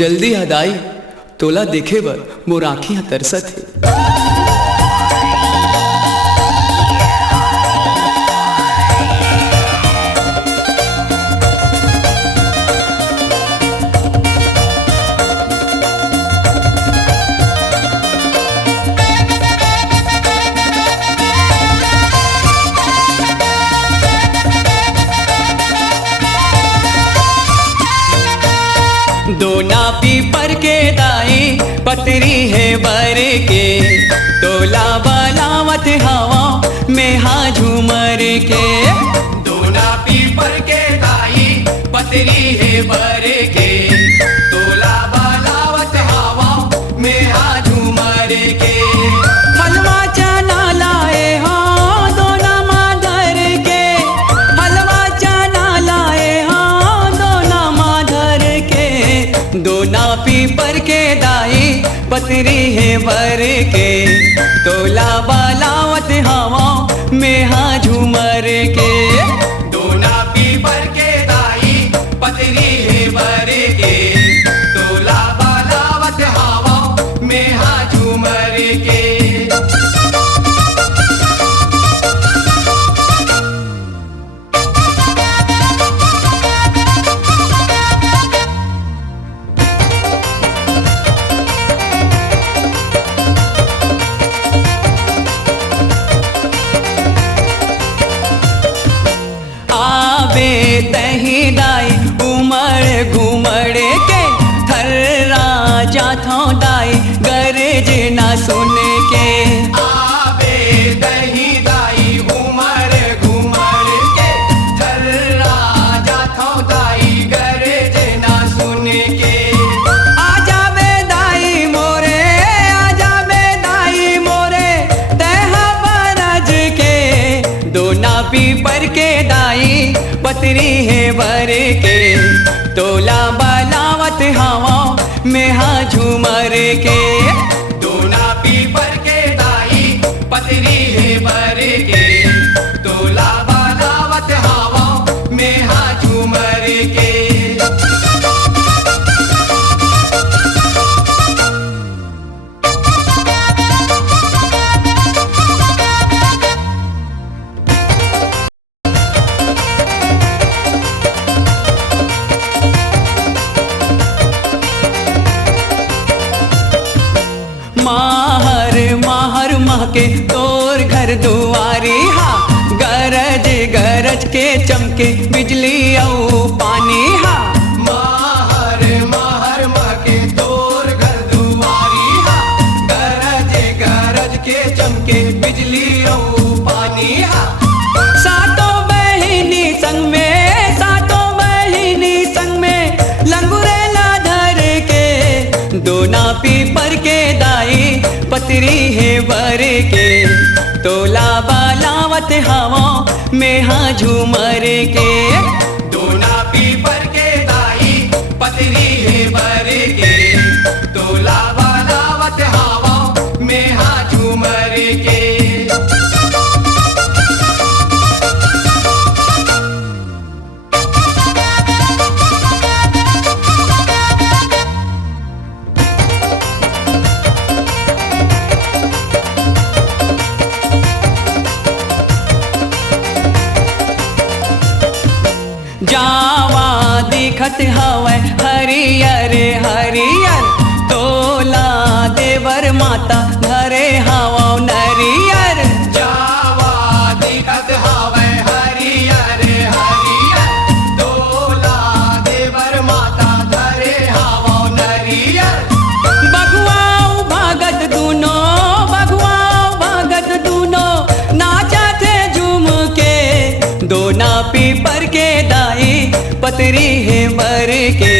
जल्दी हदाई तोला देखे बर मोर आँखियाँ तरसत हे। दोना पीपर के दाई पतरी है बर के, तोला बलावत हवा में हा झूमर के। दोना पीपर के दाई पतरी है बर के, तोला बलावत हवा में हा झूमर के। हलवा चना लाए हो दोना माधर के, हलवा चना लाए हो दोना माधर के। दोना पीपर के दाई पतरी है बर के, तोला बलावत हवा में हा झूमर के। दोना पीपर के दाई पतरी है बर के, तोला बलावत हवा में हा झूमर के। तही दाई उमड़ घुमड़ के, थर राजा थो दाई गरज ना सुन के। आबे दही दाई उमड़ घुमड़ के, थर राजा थो दाई गरज ना सुन के। आजा बे दाई मोरे, आजा बे दाई मोरे दहा बरज के। दोना पीपर के दाई पतरी है बर के, तोला बलावत हवा में हा झूमर के। दोना पीपर के दाई पतरी है बर के, तोला बलावत हवा में हा झूमर के। माहर माहर महके तोर घर दुआरी हा, गरज गरज के चमके बिजली औ पानी हा। माहर माहर महके तोर घर दुआरी हा, गरज गरज के चमके बिजली औ पानी हा। सातों बहिनी संग में, सातों बहिनी संग में लंगुरेला धर के। दोना पीपर के दाई पतरी है बर के, तोला बलावत हवा में हा झूमर के। दोना पीपर के दाई पतरी है बर के, तोला बलावत हवा में हा झूमर के। जावा दिखत हवै हरियर हरियर, तोला देवर माता घरे हवा नरियर। जावा दिखत हवै हरियर हरियर, तोला देवर माता घरे हवा नरियर। बघुआऊ भागत दूनो, बघुआऊ भागत दूनो नाचत झूम के। दोना पीपर के दाई पतरी है बर के,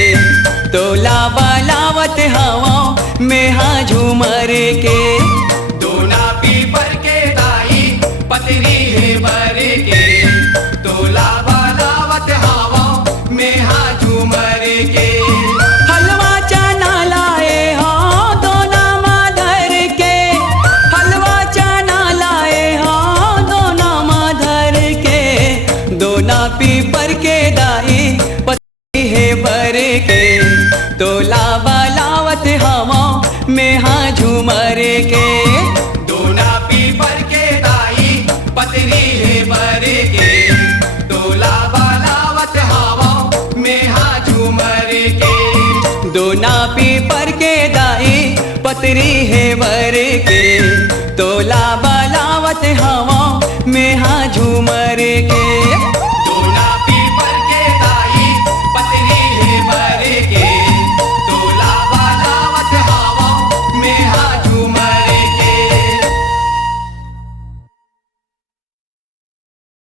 तोला बलावत हवा में हा झूमर के। दोना पीपर के दाई पतरी है बर के, तोला बलावत हवा में हा झूमर के। हलवा चना लाए हो दोना माधर के, हलवा चना लाए हो दोना माधर के। दोना पीपर के दाई पतरी है बर के, तोला हवा में हाँ झूमर के